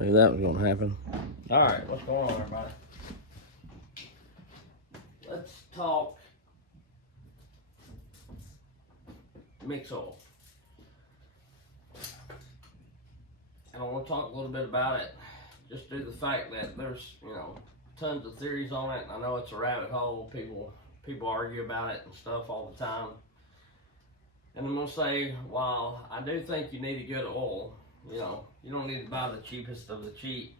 Knew that was gonna happen. All right, what's going on, everybody? Let's talk mix oil. And I want to talk a little bit about it, just due to the fact that there's, tons of theories on it. I know it's a rabbit hole. People argue about it and stuff all the time. And I'm gonna say, while I do think you need a good oil, you don't need to buy the cheapest of the cheap.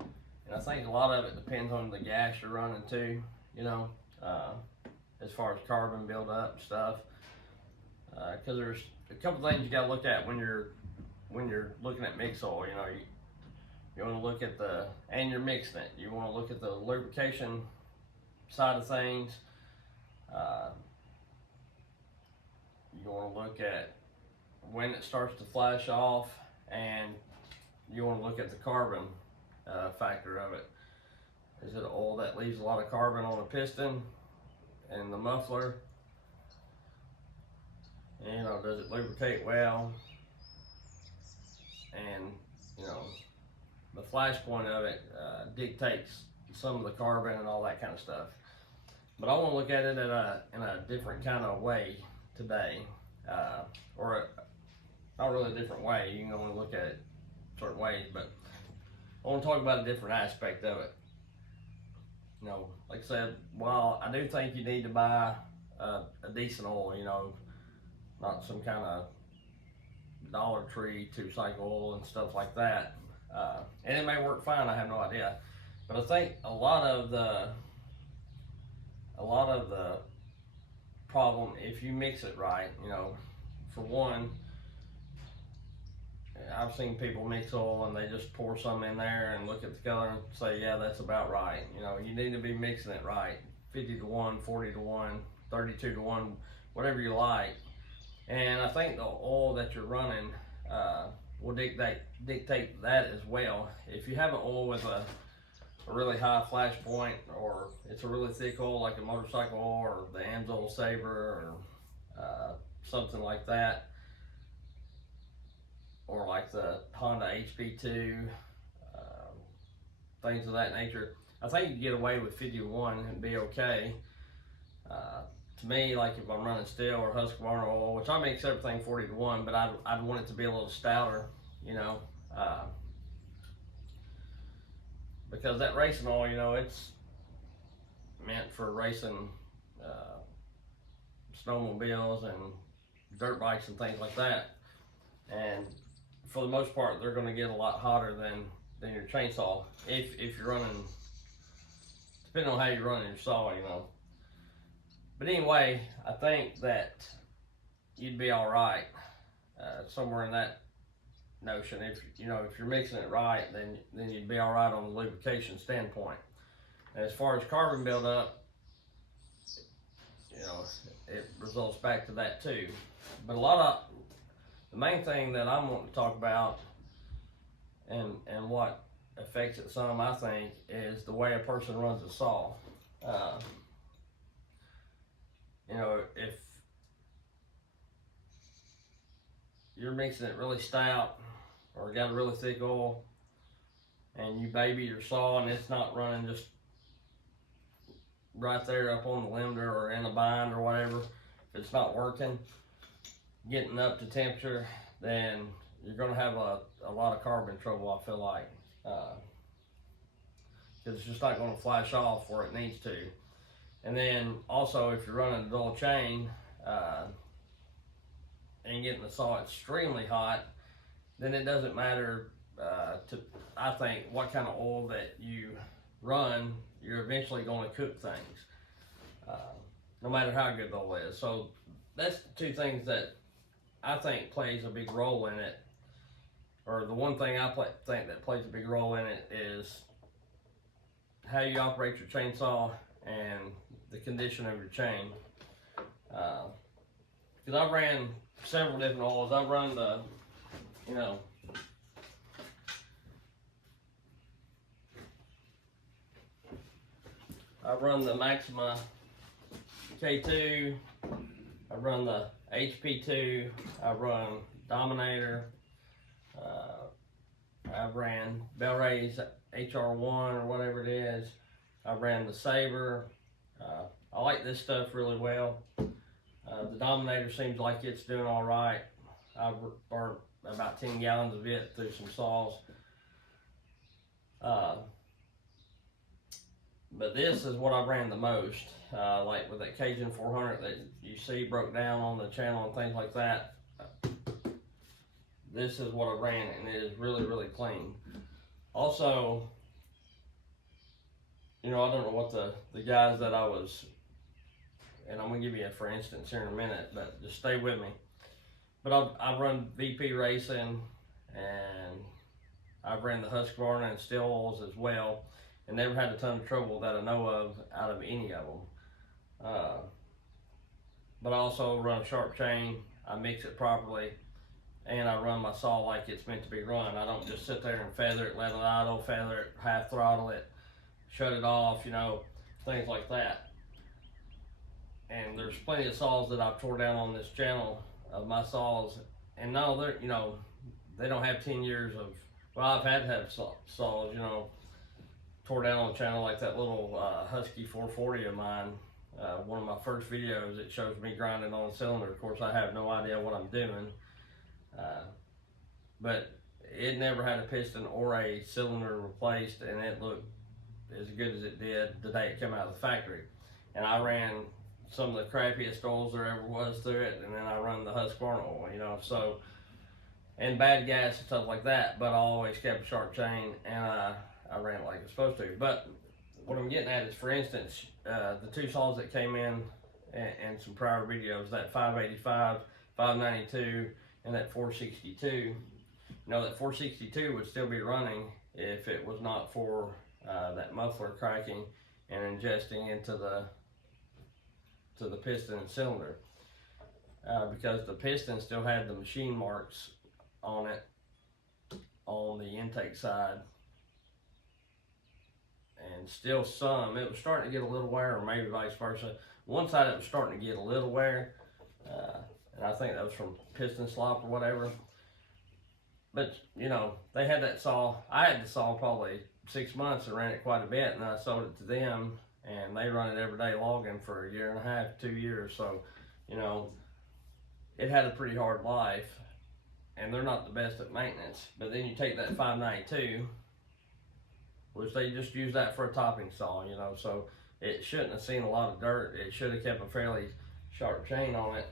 And I think a lot of it depends on the gas you're running too, as far as carbon buildup and stuff. Because there's a couple things you gotta look at when you're looking at mix oil. You want to look at and you're mixing it. You want to look at the lubrication side of things. You want to look at when it starts to flash off, and you want to look at the carbon factor of it. Is it oil that leaves a lot of carbon on the piston and the muffler? Does it lubricate well? And the flash point of it dictates some of the carbon and all that kind of stuff. But I want to look at it in a different kind of way today, not really a different way. You can only look at it certain ways, but I want to talk about a different aspect of it. Like I said, while I do think you need to buy a decent oil, not some kind of Dollar Tree 2-cycle oil and stuff like that. And it may work fine, I have no idea. But I think a lot of the problem, if you mix it right, for one, I've seen people mix oil and they just pour some in there and look at the color and say, yeah, that's about right. You need to be mixing it right. 50 to 1, 40 to 1, 32 to 1, whatever you like. And I think the oil that you're running will dictate that as well. If you have an oil with a really high flash point, or it's a really thick oil like a motorcycle oil or the Amsoil Sabre or something like that, or like the Honda HP2, things of that nature, I think you can get away with 51 and be okay. To me, like if I'm running Stihl or Husqvarna oil, which I mix everything 40 to 1, but I'd want it to be a little stouter, because that racing oil, it's meant for racing snowmobiles and dirt bikes and things like that. And for the most part, they're going to get a lot hotter than your chainsaw if you're running, depending on how you're running your saw, But anyway, I think that you'd be all right somewhere in that notion. If you're mixing it right, then you'd be all right on the lubrication standpoint. And as far as carbon buildup, it results back to that too. But the main thing that I'm wanting to talk about, and what affects it some, I think, is the way a person runs a saw. If you're mixing it really stout or got a really thick oil and you baby your saw and it's not running just right there up on the limiter or in a bind or whatever, if it's not working, getting up to temperature, then you're going to have a lot of carbon trouble, I feel like. Because it's just not going to flash off where it needs to. And then also, if you're running a dual chain and getting the saw extremely hot, then it doesn't matter I think, what kind of oil that you run, you're eventually going to cook things, no matter how good the oil is. So that's the two things that I think plays a big role in it, or the one thing I think that plays a big role in it is how you operate your chainsaw and the condition of your chain. Because I've ran several different oils. I've run the Maxima K2, I run the HP2, I run Dominator, I I've ran Bel-Ray's HR1 or whatever it is. I've ran the Sabre. I like this stuff really well. The Dominator seems like it's doing all right. I've burnt about 10 gallons of it through some saws. But this is what I ran the most. Like with that Cajun 400 that you see broke down on the channel and things like that. This is what I ran, and it is really, really clean. Also, you know, I don't know what the guys that I was, and I'm gonna give you a for instance here in a minute, but just stay with me. But I've run VP Racing, and I've ran the Husqvarna and Steel Oils as well, and never had a ton of trouble that I know of out of any of them. But I also run a sharp chain. I mix it properly, and I run my saw like it's meant to be run. I don't just sit there and feather it, let it idle, feather it, half throttle it, shut it off, you know, things like that. And there's plenty of saws that I've tore down on this channel of my saws, and no, they're, you know, they don't have 10 years of, well, I've had to have saws, you know, tore down on the channel, like that little Husky 440 of mine. One of my first videos, it shows me grinding on a cylinder. Of course, I have no idea what I'm doing. But it never had a piston or a cylinder replaced, and it looked as good as it did the day it came out of the factory. And I ran some of the crappiest oils there ever was through it, and then I run the Husqvarna oil, you know, so, and bad gas and stuff like that, but I always kept a sharp chain, and I ran it like it's supposed to. But what I'm getting at is, for instance, the two saws that came in and some prior videos, that 585, 592, and that 462, you know, that 462 would still be running if it was not for that muffler cracking and ingesting into the piston and cylinder, because the piston still had the machine marks on it on the intake side, and still some. It was starting to get a little wear, or maybe vice versa. One side it was starting to get a little wear, and I think that was from piston slop or whatever. But you know, they had that saw. I had the saw probably 6 months and ran it quite a bit, and I sold it to them, and they run it every day logging for a year and a half, 2 years. So, you know, it had a pretty hard life, and they're not the best at maintenance. But then you take that 592, which they just use that for a topping saw, you know, so it shouldn't have seen a lot of dirt. It should have kept a fairly sharp chain on it.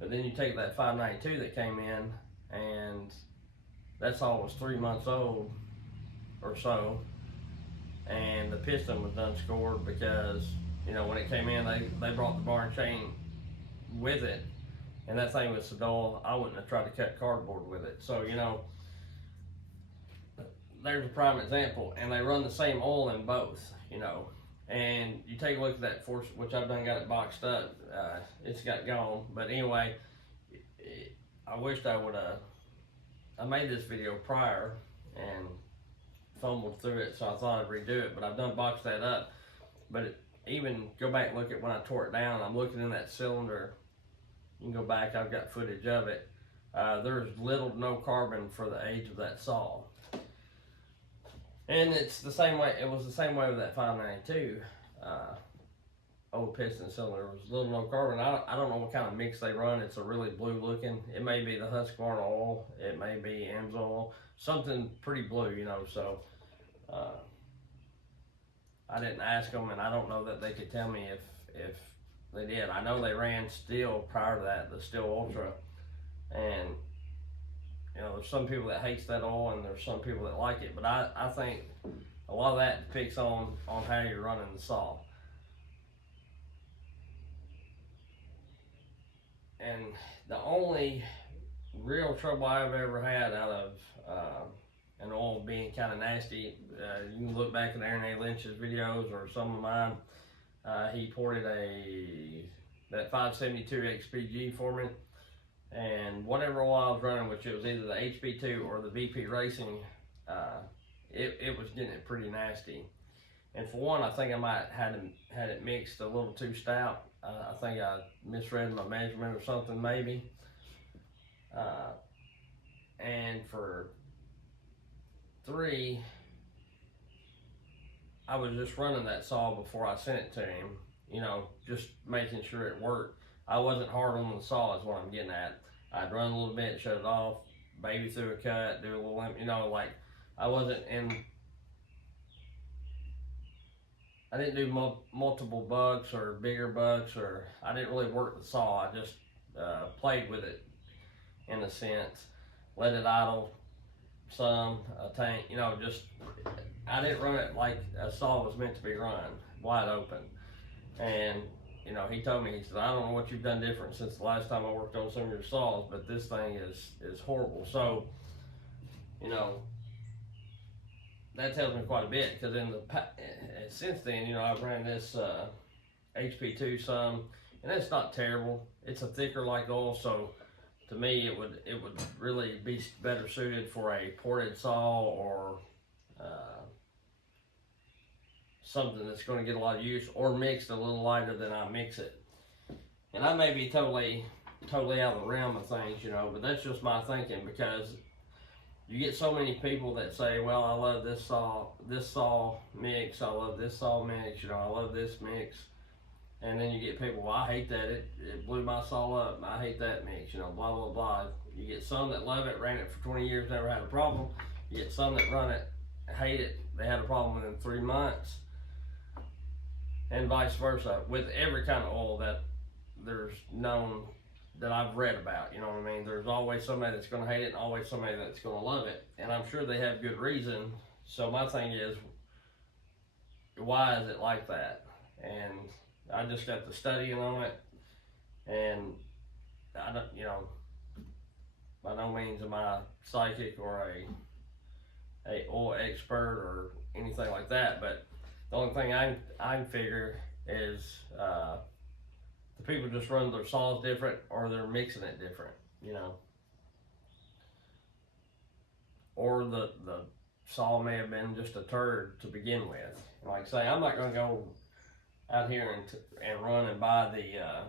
But then you take that 592 that came in, and that saw was 3 months old or so, and the piston was done scored because, you know, when it came in, they brought the bar and chain with it, and that thing was so dull, I wouldn't have tried to cut cardboard with it. So, you know, there's a prime example, and they run the same oil in both, you know. And you take a look at that force, which I've done got it boxed up. It's got gone, but anyway, I wished I would have. I made this video prior and fumbled through it, so I thought I'd redo it. But I've done boxed that up. But even go back and look at when I tore it down. I'm looking in that cylinder. You can go back. I've got footage of it. There's little to no carbon for the age of that saw. And it's the same way, it was the same way with that 592 old piston cylinder. It was little to no carbon. I don't know what kind of mix they run. It's a really blue looking. It may be the Husqvarna oil. It may be AMSOIL. Something pretty blue, you know, so I didn't ask them, and I don't know that they could tell me if they did. I know they ran Steel prior to that, the Steel Ultra, and you know, there's some people that hates that oil, and there's some people that like it. But I think a lot of that depicts on how you're running the saw. And the only real trouble I've ever had out of an oil being kind of nasty, you can look back at Aaron A. Lynch's videos or some of mine. He ported that 572 XPG for me. And whatever oil I was running, which it was either the HP2 or the VP Racing, it was getting it pretty nasty. And for one, I think I might had it mixed a little too stout. I think I misread my measurement or something, maybe. And 3, I was just running that saw before I sent it to him, you know, just making sure it worked. I wasn't hard on the saw is what I'm getting at. I'd run a little bit, shut it off, baby through a cut, do a little, you know, like I wasn't in, I didn't do multiple bucks or bigger bucks, or I didn't really work the saw. I just played with it in a sense, let it idle some, a tank, you know, just, I didn't run it like a saw was meant to be run, wide open. And, you know, he told me, he said, I don't know what you've done different since the last time I worked on some of your saws, but this thing is horrible. So, you know, that tells me quite a bit, because since then, you know, I've ran this HP2 some, and it's not terrible. It's a thicker like oil, so to me it would really be better suited for a ported saw, or something that's going to get a lot of use, or mixed a little lighter than I mix it. And I may be totally out of the realm of things, you know, but that's just my thinking, because you get so many people that say, well, I love this saw mix, I love this saw mix, you know, I love this mix. And then you get people, well, I hate that, it blew my saw up, I hate that mix, you know, blah, blah, blah. You get some that love it, ran it for 20 years, never had a problem. You get some that run it, hate it, they had a problem within 3 months. And vice versa, with every kind of oil that there's known, that I've read about, you know what I mean? There's always somebody that's gonna hate it, and always somebody that's gonna love it. And I'm sure they have good reason. So my thing is, why is it like that? And I just got to studying on it, and I don't, you know, by no means am I psychic or a oil expert or anything like that, but the only thing I can figure is the people just run their saws different, or they're mixing it different, you know. Or the saw may have been just a turd to begin with. Like I say, I'm not going to go out here and run and buy the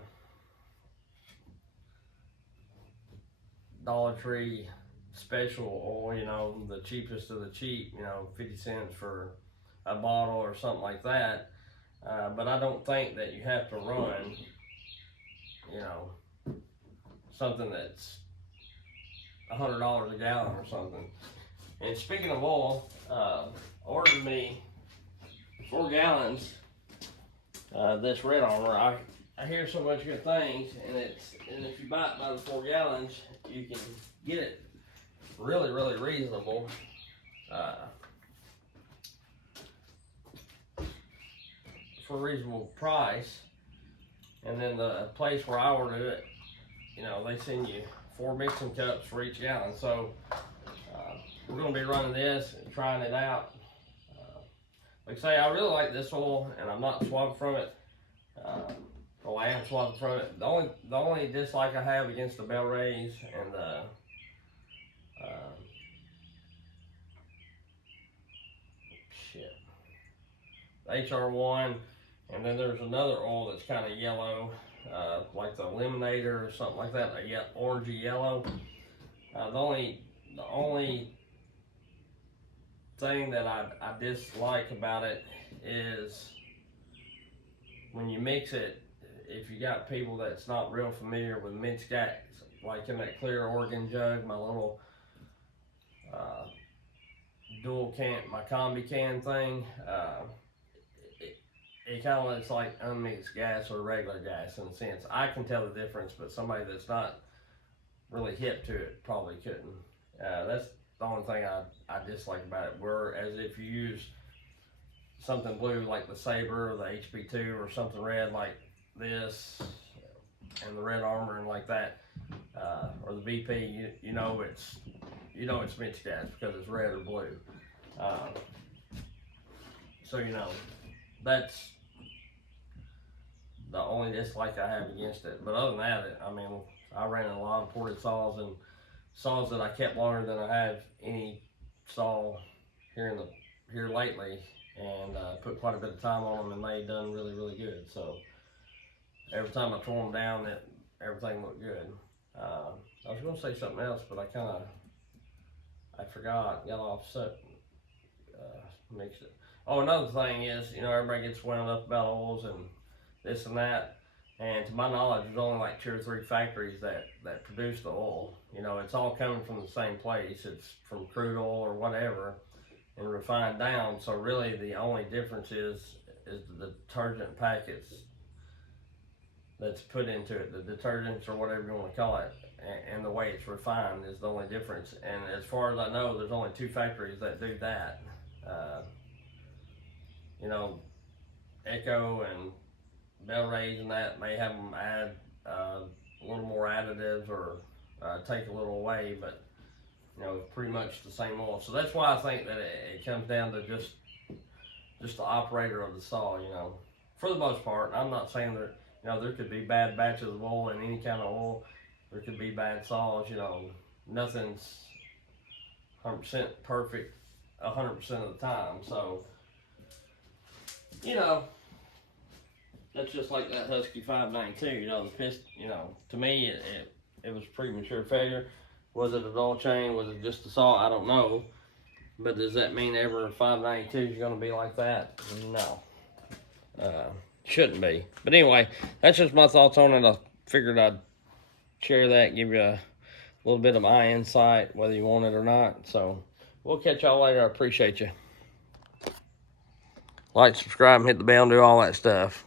Dollar Tree special oil, you know, the cheapest of the cheap, you know, 50 cents for a bottle or something like that. But I don't think that you have to run, you know, something that's $100 a gallon or something. And speaking of oil, ordered me 4 gallons. This Red Armor, I hear so much good things, and if you buy it by the 4 gallons, you can get it really, really reasonable. For a reasonable price. And then the place where I ordered it, you know, they send you 4 mixing cups for each gallon. So we're going to be running this and trying it out. Like I say, I really like this oil, and I'm not swapping from it. Well, I am swapping from it. The only dislike I have against the Bel Rays and the HR1, and then there's another oil that's kind of yellow, like the Eliminator or something like that, a orangey yellow. The only thing that I dislike about it is when you mix it, if you got people that's not real familiar with minced gas, like in that clear Oregon jug, my little dual can, my combi can thing, it kind of looks like unmixed gas or regular gas in a sense. I can tell the difference, but somebody that's not really hip to it probably couldn't. That's the only thing I dislike about it. Whereas if you use something blue like the Sabre or the HP2 or something red like this and the Red Armor and like that, or the VP, you know it's minced gas because it's red or blue. So you know, that's the only dislike I have against it. But other than that, I mean, I ran a lot of ported saws and saws that I kept longer than I have any saw here lately, and put quite a bit of time on them, and they done really, really good. So every time I tore them down, everything looked good. I was going to say something else, but I forgot, got off Mix it. Oh, another thing is, you know, everybody gets wound up about oils and this and that. And to my knowledge, there's only like 2 or 3 factories that produce the oil. You know, it's all coming from the same place. It's from crude oil or whatever and refined down. So really the only difference is the detergent packets that's put into it, the detergents or whatever you want to call it, and the way it's refined is the only difference. And as far as I know, there's only 2 factories that do that. You know, Echo and Bel-Ray's and that may have them add a little more additives or take a little away, but you know, it's pretty much the same oil. So that's why I think that it comes down to just the operator of the saw. You know, for the most part. I'm not saying that, you know, there could be bad batches of oil in any kind of oil. There could be bad saws. You know, nothing's 100% perfect 100% of the time. So, you know, that's just like that Husky 592. You know, the piston. You know, to me, it was premature failure. Was it a dull chain? Was it just the saw? I don't know. But does that mean every 592 is going to be like that? No. Shouldn't be. But anyway, that's just my thoughts on it. I figured I'd share that, give you a little bit of my insight, whether you want it or not. So we'll catch y'all later. I appreciate you. Like, subscribe, and hit the bell, and do all that stuff.